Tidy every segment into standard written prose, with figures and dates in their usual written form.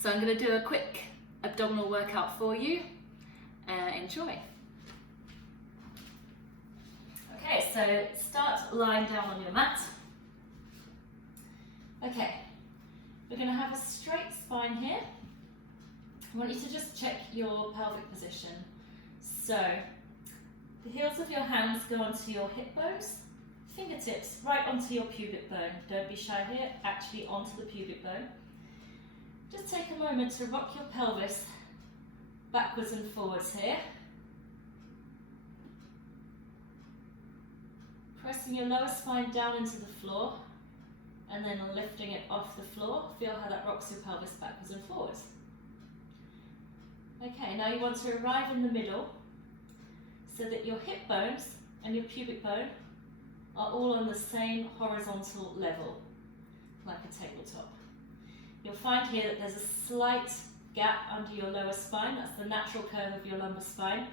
So I'm going to do a quick abdominal workout for you. Enjoy. Okay, so start lying down on your mat. Okay, we're going to have a straight spine here. I want you to just check your pelvic position. So the heels of your hands go onto your hip bones, fingertips right onto your pubic bone. Don't be shy here, actually onto the pubic bone. Just take a moment to rock your pelvis backwards and forwards here. Pressing your lower spine down into the floor and then lifting it off the floor. Feel how that rocks your pelvis backwards and forwards. Okay, now you want to arrive in the middle so that your hip bones and your pubic bone are all on the same horizontal level, like a tabletop. You'll find here that there's a slight gap under your lower spine. That's the natural curve of your lumbar spine.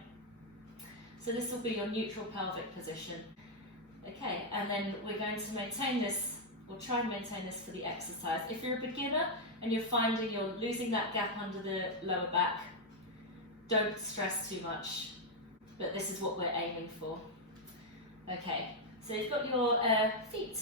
So this will be your neutral pelvic position. Okay, and then we're going to maintain this, or try and maintain this for the exercise. If you're a beginner and you're finding you're losing that gap under the lower back, don't stress too much, but this is what we're aiming for. Okay, so you've got your feet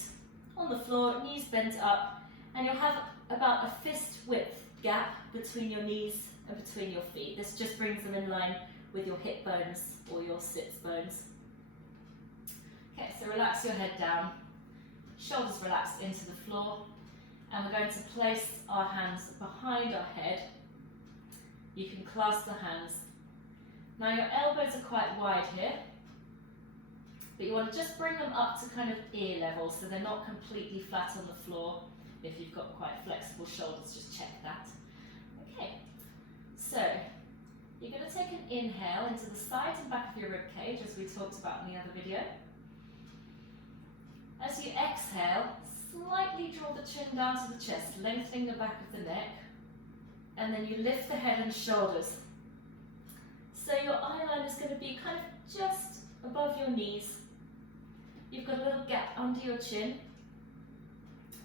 on the floor, knees bent up, and you'll have about a fist width gap between your knees and between your feet. This just brings them in line with your hip bones or your sits bones. Okay, so relax your head down, shoulders relaxed into the floor, and we're going to place our hands behind our head. You can clasp the hands. Now your elbows are quite wide here, but you want to just bring them up to kind of ear level so they're not completely flat on the floor. If you've got quite flexible shoulders, just check that. Okay, so you're going to take an inhale into the sides and back of your rib cage, as we talked about in the other video. As you exhale, slightly draw the chin down to the chest, lengthening the back of the neck, and then you lift the head and shoulders. So your eye line is going to be kind of just above your knees. You've got a little gap under your chin.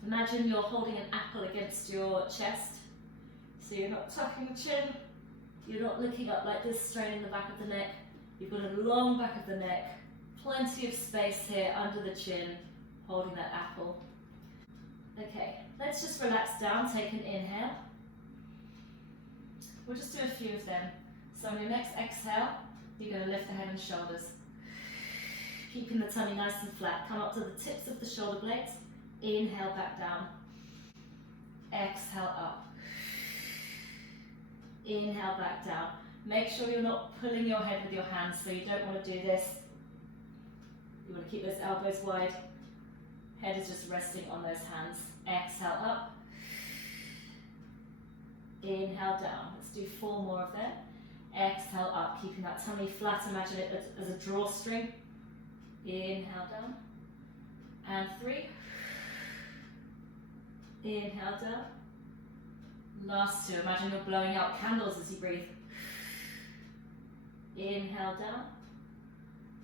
Imagine you're holding an apple against your chest. So you're not tucking the chin, you're not looking up like this, straining the back of the neck. You've got a long back of the neck, plenty of space here under the chin, holding that apple. Okay, let's just relax down, take an inhale. We'll just do a few of them. So on your next exhale, you're going to lift the head and shoulders. Keeping the tummy nice and flat. Come up to the tips of the shoulder blades. Inhale back down. Exhale up. Inhale back down. Make sure you're not pulling your head with your hands, so you don't want to do this. You want to keep those elbows wide. Head is just resting on those hands. Exhale up. Inhale down. Let's do 4 more of them. Exhale up, keeping that tummy flat. Imagine it as a drawstring. Inhale down. And 3. Inhale down. Last 2. Imagine you're blowing out candles as you breathe. Inhale down.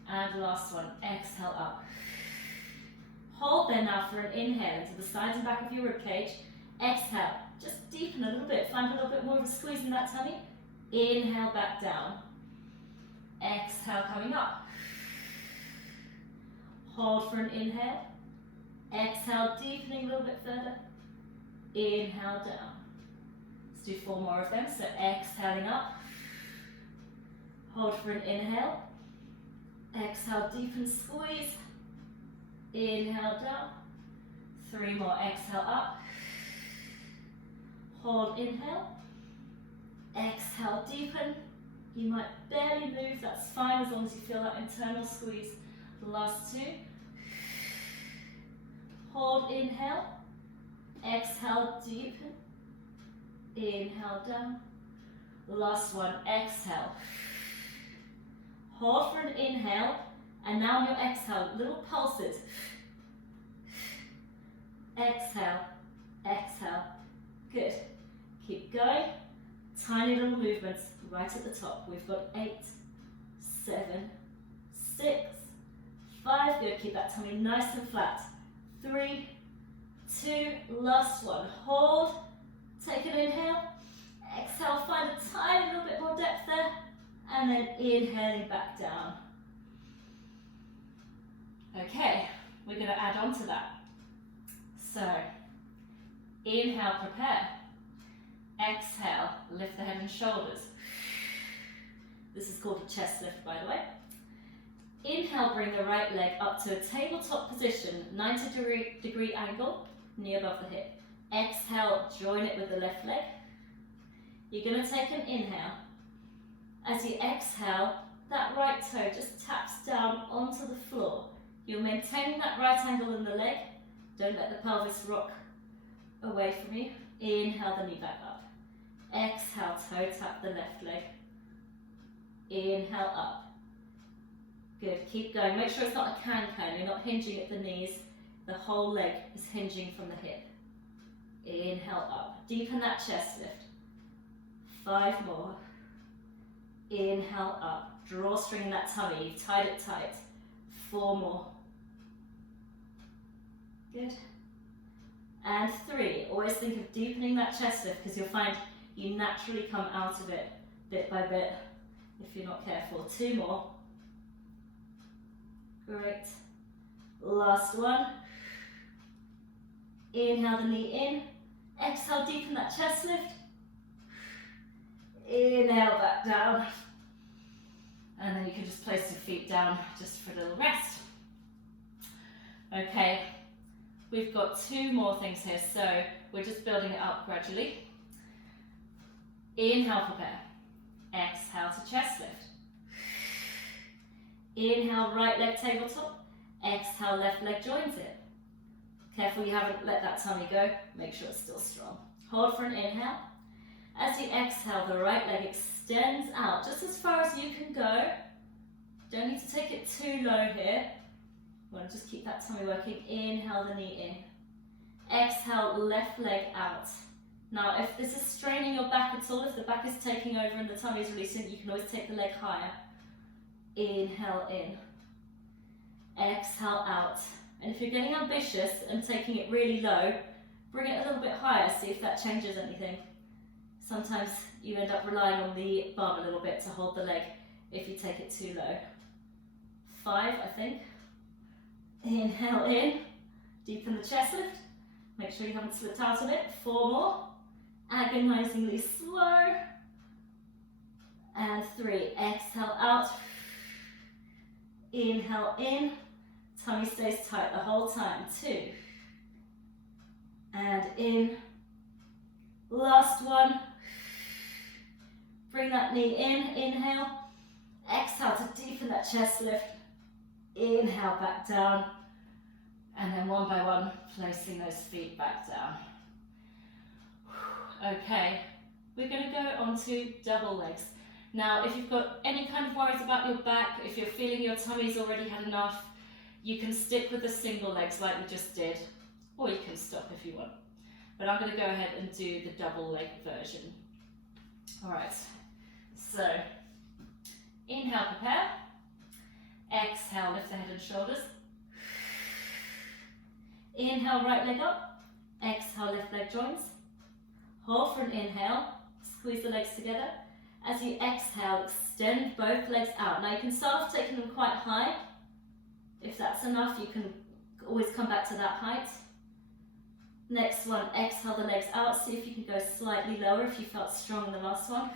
And last one. Exhale up. Hold there now for an inhale into the sides and back of your rib cage. Exhale. Just deepen a little bit. Find a little bit more of a squeeze in that tummy. Inhale back down. Exhale coming up. Hold for an inhale. Exhale, deepening a little bit further. Inhale down. Let's do 4 more of them. So exhaling up. Hold for an inhale. Exhale, deepen, squeeze. Inhale down. 3 more. Exhale up. Hold, inhale. Exhale, deepen. You might barely move, that's fine as long as you feel that internal squeeze. The last 2. Hold, inhale. Exhale, deepen. Inhale down. Last one, exhale. Hold for an inhale, and now on your exhale, little pulses. Exhale, exhale. Good. Keep going. Tiny little movements right at the top. We've got 8, 7, 6, 5. Good. Keep that tummy nice and flat. 3, 2, last one. Hold. Take an inhale. Exhale, find a tiny little bit more depth there, and then inhaling back down. Okay, we're going to add on to that. So, inhale, prepare. Exhale, lift the head and shoulders. This is called a chest lift, by the way. Inhale, bring the right leg up to a tabletop position, 90-degree angle, knee above the hip. Exhale, join it with the left leg. You're going to take an inhale. As you exhale, that right toe just taps down onto the floor. You're maintaining that right angle in the leg. Don't let the pelvis rock away from you. Inhale the knee back up. Exhale, toe tap the left leg. Inhale up. Good, keep going. Make sure it's not a can-can. You're not hinging at the knees. The whole leg is hinging from the hip. Inhale up. Deepen that chest lift. 5 more. Inhale up. Drawstring in that tummy. You've tied it tight. 4 more. Good. And 3. Always think of deepening that chest lift because you'll find you naturally come out of it bit by bit if you're not careful. 2 more. Great. Last one. Inhale the knee in. Exhale, deepen that chest lift. Inhale back down. And then you can just place your feet down just for a little rest. Okay, we've got 2 more things here, so we're just building it up gradually. Inhale, prepare. Exhale to chest lift. Inhale, right leg tabletop. Exhale, left leg joins it. Careful you haven't let that tummy go. Make sure it's still strong. Hold for an inhale. As you exhale, the right leg extends out just as far as you can go. Don't need to take it too low here. You want to just keep that tummy working. Inhale the knee in. Exhale, left leg out. Now, if this is straining your back at all, if the back is taking over and the tummy is releasing, you can always take the leg higher. Inhale in. Exhale out. And if you're getting ambitious and taking it really low, bring it a little bit higher, see if that changes anything. Sometimes you end up relying on the bum a little bit to hold the leg if you take it too low. 5, I think. Inhale in. Deepen the chest lift. Make sure you haven't slipped out of it. 4 more. Agonizingly slow. And 3. Exhale out. Inhale in. Tummy stays tight the whole time. 2. And in. Last one. Bring that knee in. Inhale. Exhale to deepen that chest lift. Inhale back down. And then one by one, placing those feet back down. Okay, we're going to go on to double legs. Now, if you've got any kind of worries about your back, if you're feeling your tummy's already had enough, you can stick with the single legs like we just did, or you can stop if you want. But I'm going to go ahead and do the double leg version. All right, so inhale, prepare. Exhale, lift the head and shoulders. Inhale, right leg up. Exhale, left leg joins. Hold for an inhale. Squeeze the legs together. As you exhale, extend both legs out. Now you can start off taking them quite high. If that's enough, you can always come back to that height. Next one, exhale the legs out. See if you can go slightly lower if you felt strong in the last one.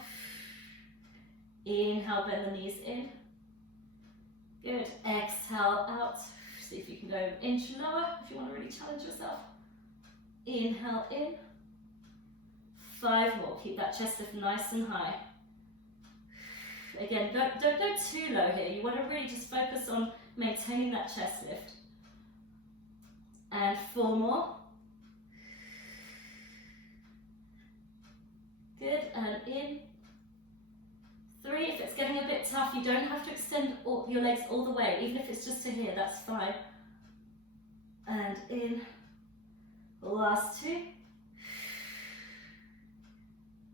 Inhale, bend the knees in. Good. Exhale out. See if you can go an inch lower if you want to really challenge yourself. Inhale in. 5 more. Keep that chest lift nice and high. Again, don't go too low here. You want to really just focus on maintaining that chest lift. And 4 more. Good. And in. 3, if it's getting a bit tough, you don't have to extend your legs all the way, even if it's just to here, that's fine. And in. Last 2.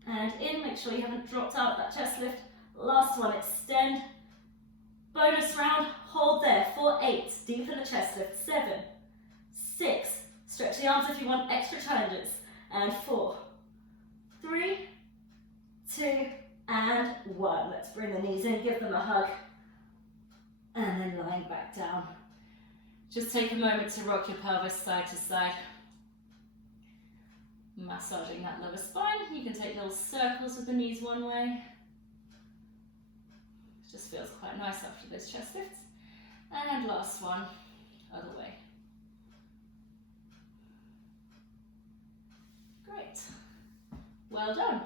And in, make sure you haven't dropped out of that chest lift. Last one, extend. Bonus round, hold there. 4, 8, deepen the chest lift. 7, 6, stretch the arms if you want extra challenges. And 4, 3, one. Let's bring the knees in, give them a hug, and then lying back down. Just take a moment to rock your pelvis side to side, massaging that lower spine. You can take little circles with the knees one way. It just feels quite nice after those chest lifts. And last one, other way. Great. Well done.